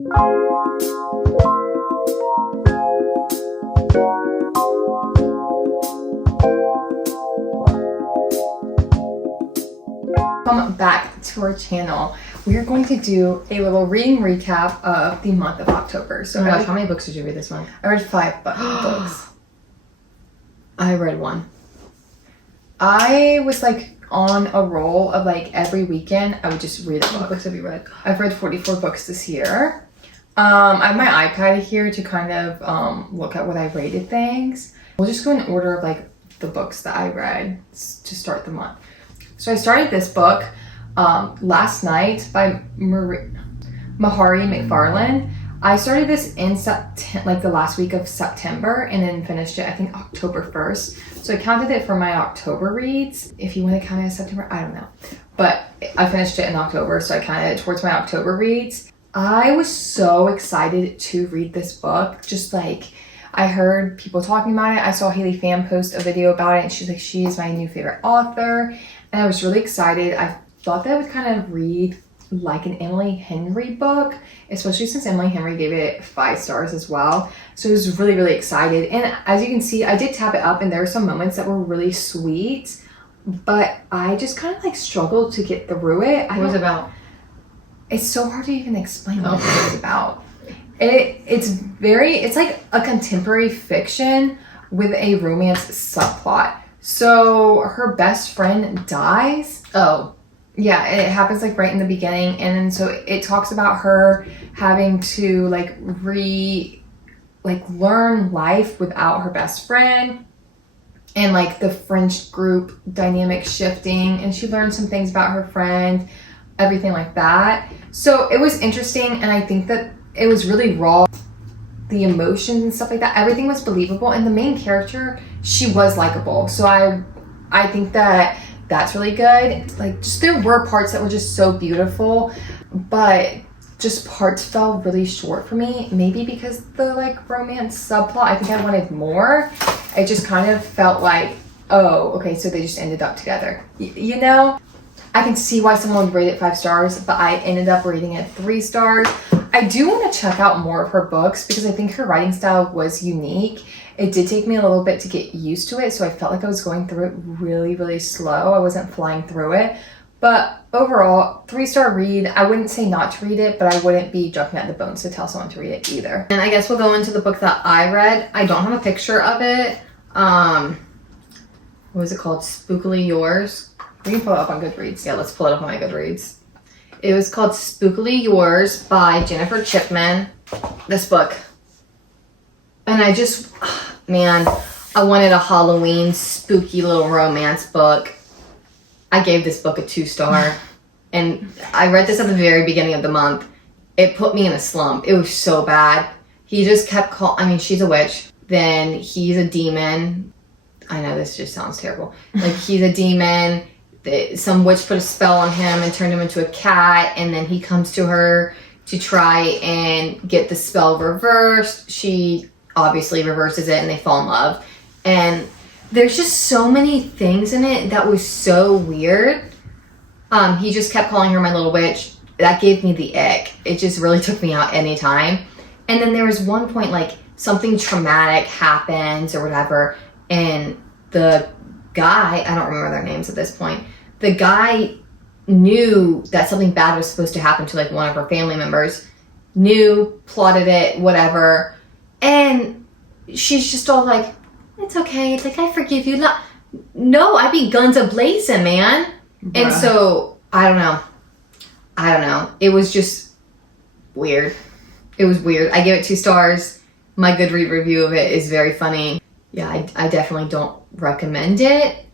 Welcome back to our channel. We are going to do a little reading recap of the month of October. So, oh my gosh, how many books did you read this month? I read 5 books. I read 1. I was like on a roll of like every weekend I would just read a How many book. books have you read? I've read 44 books this year. I have my iPad here to kind of look at what I rated things. We'll just go in order of like the books that I read to start the month. So I started this book last night by Mahari McFarlane. I started this in like the last week of September and then finished it I think October 1st. So I counted it for my October reads. If you want to count it as September, I don't know. But I finished it in October, so I counted it towards my October reads. I was so excited to read this book. Just like I heard people talking about it. I saw Haley Pham post a video about it and she's like, she is my new favorite author. And I was really excited. I thought that I would kind of read like an Emily Henry book, especially since Emily Henry gave it 5 stars as well. So I was really, really excited. And as you can see, I did tap it up and there were some moments that were really sweet, but I just kind of like struggled to get through it. What was it about? It's so hard to even explain what it was about. It's like a contemporary fiction with a romance subplot. So her best friend dies. Oh. Yeah, it happens like right in the beginning, and then so it talks about her having to learn life without her best friend, and like the friendship group dynamic shifting, and she learned some things about her friend, everything like that. So it was interesting, and I think that it was really raw. The emotions and stuff like that, everything was believable, and the main character, she was likable. So I think that that's really good. Like, just there were parts that were just so beautiful, but just parts fell really short for me. Maybe because the like romance subplot, I think I wanted more. It just kind of felt like, oh, okay, so they just ended up together. You know? I can see why someone would rate it 5 stars, but I ended up rating it 3 stars. I do want to check out more of her books because I think her writing style was unique. It did take me a little bit to get used to it, so I felt like I was going through it really, really slow. I wasn't flying through it. But overall, 3-star read. I wouldn't say not to read it, but I wouldn't be jumping at the bones to tell someone to read it either. And I guess we'll go into the book that I read. I don't have a picture of it. What was it called? Spookily Yours. We can pull it up on Goodreads. Yeah, let's pull it up on my Goodreads. It was called Spookily Yours by Jennifer Chipman. This book. And I just, man, I wanted a Halloween spooky little romance book. I gave this book a 2-star. And I read this at the very beginning of the month. It put me in a slump. It was so bad. He just kept she's a witch. Then he's a demon. I know this just sounds terrible. Like, he's a demon. Some witch put a spell on him and turned him into a cat, and then he comes to her to try and get the spell reversed. She obviously reverses it and they fall in love. And there's just so many things in it that was so weird. He just kept calling her my little witch. That gave me the ick. It just really took me out anytime. And then there was one point, like, something traumatic happens or whatever, and the guy, I don't remember their names at this point, the guy knew that something bad was supposed to happen to like one of her family members, knew, plotted it, whatever, and she's just all like, it's okay, it's like, I forgive you. No, I'd be guns a-blazing, man. Bruh. And so I don't know, it was just weird. It was weird. I gave it 2 stars. My Goodread review of it is very funny. Yeah, I definitely don't recommend it,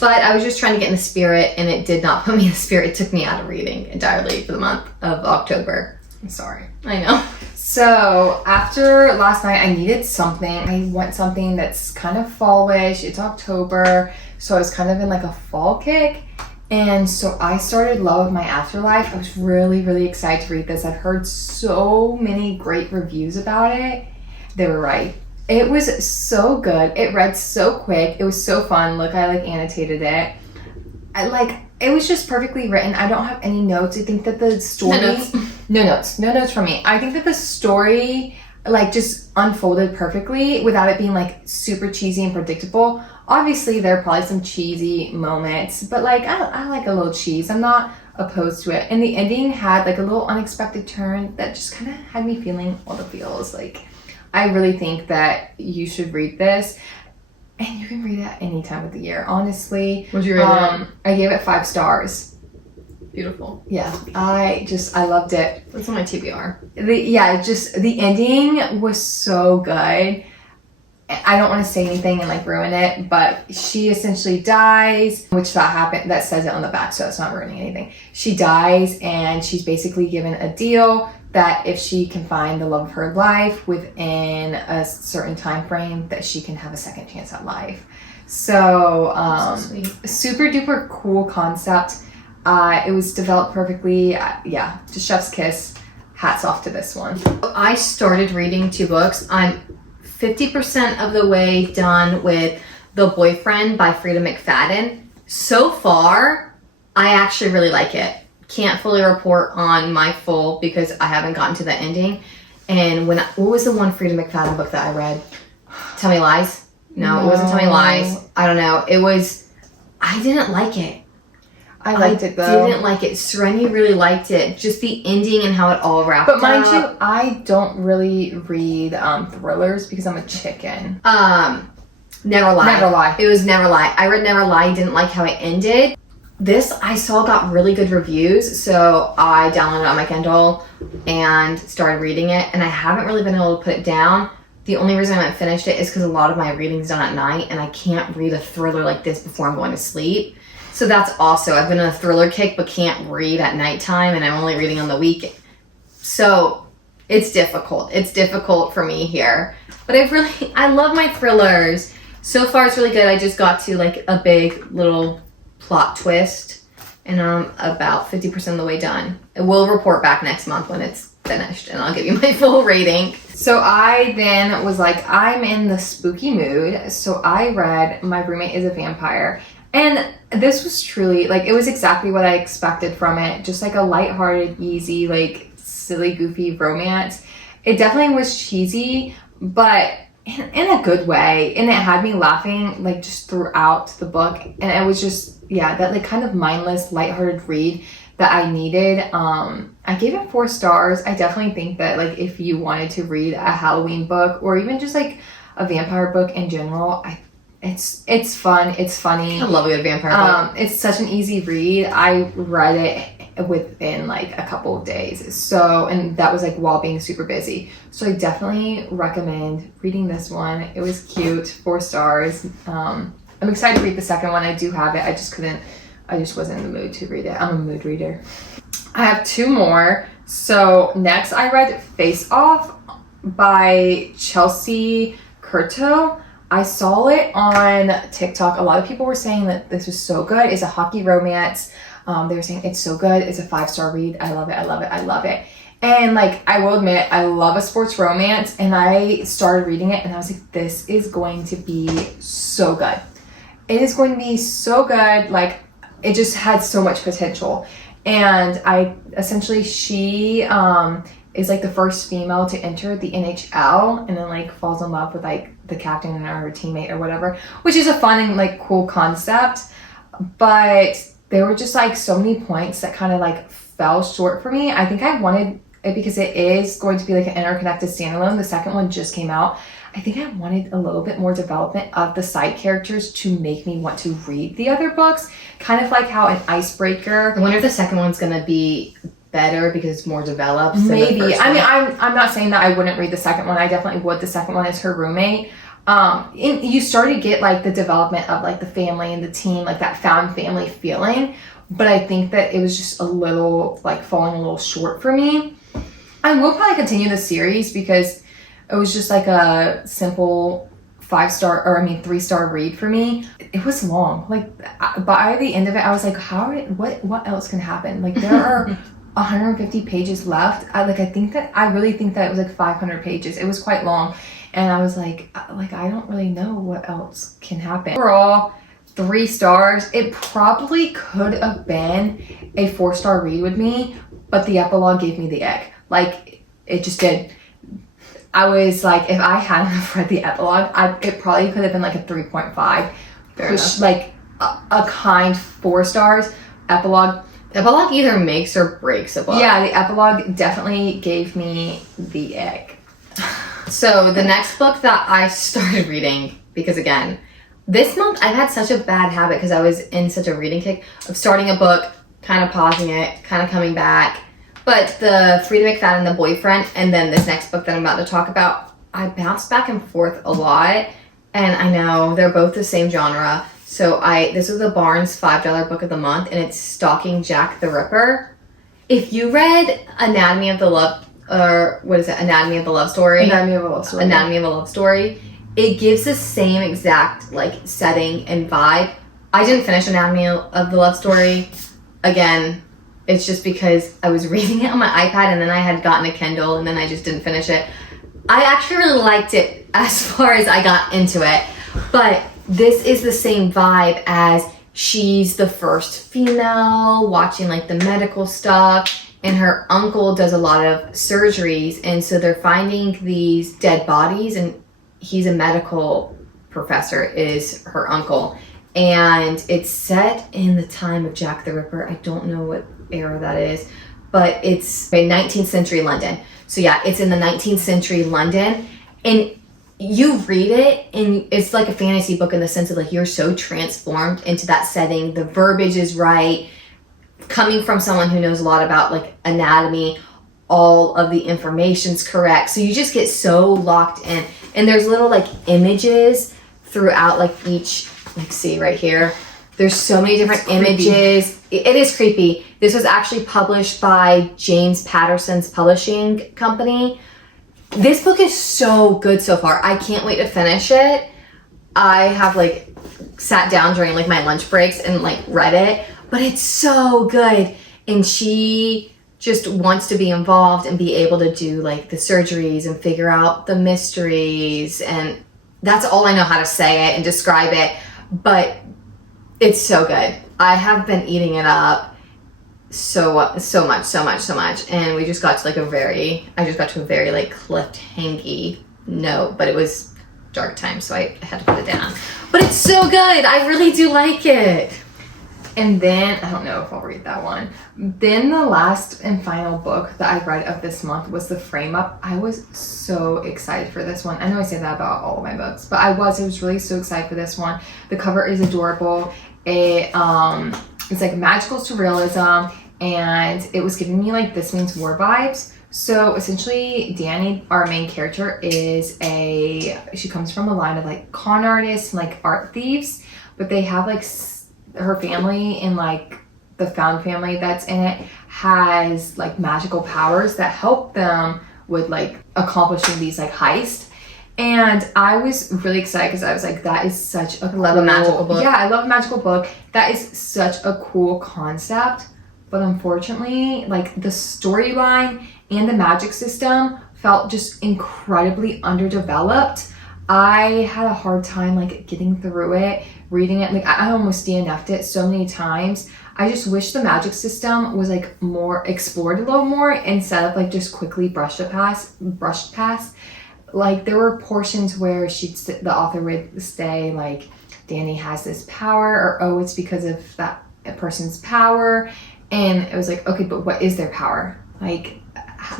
but I was just trying to get in the spirit, and it did not put me in the spirit. It took me out of reading entirely for the month of October. I'm sorry. I know. So after last night, I needed something. I want something that's kind of fallish. It's October, so I was kind of in like a fall kick. And so I started Love of My Afterlife. I was really, really excited to read this. I've heard so many great reviews about it. They were right. It was so good. It read so quick. It was so fun. Look, I like annotated it. It was just perfectly written. I don't have any notes. I think that the story No notes from me. I think that the story like just unfolded perfectly without it being like super cheesy and predictable. Obviously there are probably some cheesy moments, but like I like a little cheese. I'm not opposed to it. And the ending had like a little unexpected turn that just kind of had me feeling all the feels. Like I really think that you should read this. And you can read it at any time of the year, honestly. Would you rate it? I gave it 5 stars. Beautiful. Yeah, I loved it. That's on my TBR. The ending was so good. I don't want to say anything and like ruin it, but she essentially dies, which that says it on the back, so it's not ruining anything. She dies and she's basically given a deal that if she can find the love of her life within a certain time frame, that she can have a second chance at life. So, super duper cool concept. It was developed perfectly. Just chef's kiss. Hats off to this one. I started reading 2 books. I'm 50% of the way done with The Boyfriend by Frida McFadden. So far, I actually really like it. Can't fully report on my full because I haven't gotten to the ending. And what was the one Frida McFadden book that I read? Tell Me Lies? No, it wasn't Tell Me Lies. I don't know. I didn't like it. I liked it though. I didn't like it. Sereni really liked it. Just the ending and how it all wrapped up. But mind you, I don't really read thrillers because I'm a chicken. Never Lie. Never Lie. It was Never Lie. I read Never Lie. Didn't like how it ended. This I saw got really good reviews, so I downloaded it on my Kindle and started reading it. And I haven't really been able to put it down. The only reason I haven't finished it is because a lot of my reading's done at night, and I can't read a thriller like this before I'm going to sleep. So that's also, I've been on a thriller kick, but can't read at nighttime, and I'm only reading on the weekend. So it's difficult. It's difficult for me here. But I love my thrillers. So far, it's really good. I just got to like a big little plot twist, and I'm about 50% of the way done. I will report back next month when it's finished, and I'll give you my full rating. So I then was like, I'm in the spooky mood. So I read My Roommate is a Vampire. And this was truly, like, it was exactly what I expected from it. Just like a lighthearted, easy, like, silly, goofy romance. It definitely was cheesy, but in a good way. And it had me laughing, like, just throughout the book. And it was just, that, like, kind of mindless, lighthearted read that I needed. I gave it 4 stars. I definitely think that, like, if you wanted to read a Halloween book or even just, like, a vampire book in general, it's fun. It's funny. I love a good vampire book. It's such an easy read. I read it within like a couple of days. So, and that was like while being super busy. So I definitely recommend reading this one. It was cute. 4 stars. I'm excited to read the second one. I do have it. I just wasn't in the mood to read it. I'm a mood reader. I have 2 more. So next I read Face Off by Chelsea Curto. I saw it on TikTok. A lot of people were saying that this was so good. It's a hockey romance. They were saying it's so good. It's a 5-star read. I love it. I love it. I love it. And like, I will admit, I love a sports romance. And I started reading it and I was like, this is going to be so good. It is going to be so good. Like, it just had so much potential. And she is like the first female to enter the NHL and then like falls in love with like the captain and her teammate or whatever, which is a fun and like cool concept. But there were just like so many points that kind of like fell short for me. I think I wanted it because it is going to be like an interconnected standalone. The second one just came out. I think I wanted a little bit more development of the side characters to make me want to read the other books. Kind of like how an Icebreaker. I wonder if the second one's gonna be better because it's more developed. Maybe. I mean, I'm not saying that I wouldn't read the second one. I definitely would. The second one is Her Roommate. You start to get like the development of like the family and the team, like that found family feeling. But I think that it was just a little like falling a little short for me. I will probably continue the series because it was just like a simple 3-star read for me. It was long. Like by the end of it, I was like, what else can happen? Like there are 150 pages left. I really think that it was like 500 pages. It was quite long. And I was like I don't really know what else can happen. Overall, 3 stars. It probably could have been a 4-star read with me, but the epilogue gave me the ick. Like, it just did. I was like, if I hadn't read the epilogue, it probably could have been like a 3.5. Push, like a kind 4 stars. Epilogue. Epilogue either makes or breaks a book. Yeah, the epilogue definitely gave me the ick. So the next book that I started reading, because again, this month I've had such a bad habit because I was in such a reading kick of starting a book, kind of pausing it, kind of coming back. But the Frida McFadden, The Boyfriend, and then this next book that I'm about to talk about, I bounced back and forth a lot. And I know they're both the same genre. So this was the Barnes $5 book of the month, and it's Stalking Jack the Ripper. If you read Anatomy of the Love Story. Anatomy of a Love Story. It gives the same exact like setting and vibe. I didn't finish Anatomy of the Love Story. Again, it's just because I was reading it on my iPad and then I had gotten a Kindle and then I just didn't finish it. I actually really liked it as far as I got into it, but this is the same vibe as she's the first female watching like the medical stuff, and her uncle does a lot of surgeries, and so they're finding these dead bodies, and he's a medical professor, is her uncle, and it's set in the time of Jack the Ripper. I don't know what era that is, but it's in 19th century London. So yeah, it's in the 19th century London, and you read it and it's like a fantasy book in the sense of like you're so transformed into that setting. The verbiage is right. Coming from someone who knows a lot about like anatomy, all of the information's correct. So you just get so locked in. And there's little like images throughout like each, like see right here. There's so many different images. It is creepy. This was actually published by James Patterson's publishing company. This book is so good so far. I can't wait to finish it. I have like sat down during like my lunch breaks and like read it, but it's so good. And she just wants to be involved and be able to do like the surgeries and figure out the mysteries. And that's all I know how to say it and describe it, but it's so good. I have been eating it up so much, and we just got to like a very like cliffhangy note, but it was dark time, so I had to put it down. But it's so good. I really do like it. And then I don't know if I'll read that one. Then the last and final book that I read of this month was The Frame Up. I was so excited for this one. I know I say that about all of my books, but I was really so excited for this one. The cover is adorable. It's like magical surrealism, and it was giving me like This Means War vibes. So essentially Danny, our main character, she comes from a line of like con artists and like art thieves, but they have like her family, and like the found family that's in it has like magical powers that help them with like accomplishing these like heists. And I was really excited because I was like, that is such a love a magical book. Yeah, I love a magical book. That is such a cool concept. But unfortunately, like the storyline and the magic system felt just incredibly underdeveloped. I had a hard time like getting through it, reading it. Like I almost DNF'd it so many times. I just wish the magic system was like more explored a little more instead of like just quickly brushed past. Like there were portions where the author would say like, Danny has this power, or oh, it's because of that person's power. And it was like, okay, but what is their power? Like,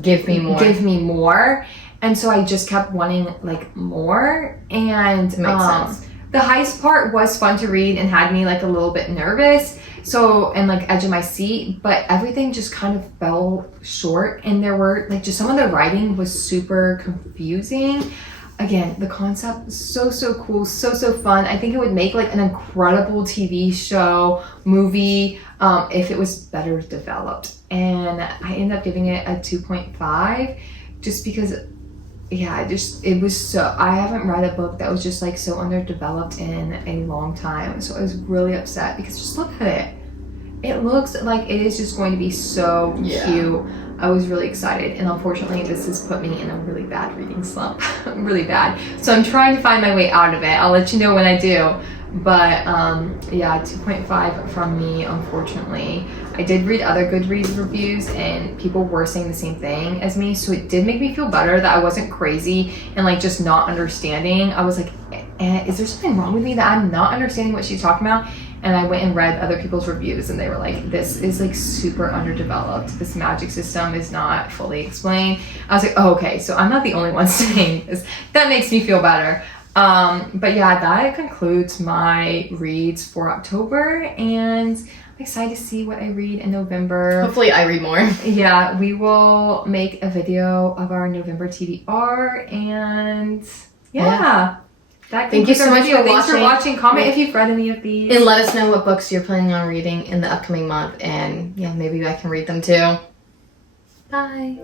give me more. And so I just kept wanting like more. And makes sense. The heist part was fun to read and had me like a little bit nervous. So, and like edge of my seat, but everything just kind of fell short. And there were like just some of the writing was super confusing. Again, the concept is so cool, so fun. I think it would make like an incredible TV show, movie, if it was better developed. And I ended up giving it a 2.5 just because, yeah, I haven't read a book that was just like so underdeveloped in a long time. So I was really upset because just look at it. It looks like it is just going to be so cute. I was really excited, and unfortunately this has put me in a really bad reading slump. Really bad. So I'm trying to find my way out of it. I'll let you know when I do. But yeah, 2.5 from me, unfortunately. I did read other Goodreads reviews and people were saying the same thing as me, so it did make me feel better that I wasn't crazy and like just not understanding. I was like, is there something wrong with me that I'm not understanding what she's talking about? And I went and read other people's reviews and they were like, this is like super underdeveloped. This magic system is not fully explained. I was like, oh, okay, so I'm not the only one saying this. That makes me feel better. But yeah, that concludes my reads for October, and I'm excited to see what I read in November. Hopefully I read more. Yeah, we will make a video of our November TBR, and yeah. Thank you so much for Thanks for watching. Comment if you've read any of these. And let us know what books you're planning on reading in the upcoming month, and yeah, maybe I can read them too. Bye.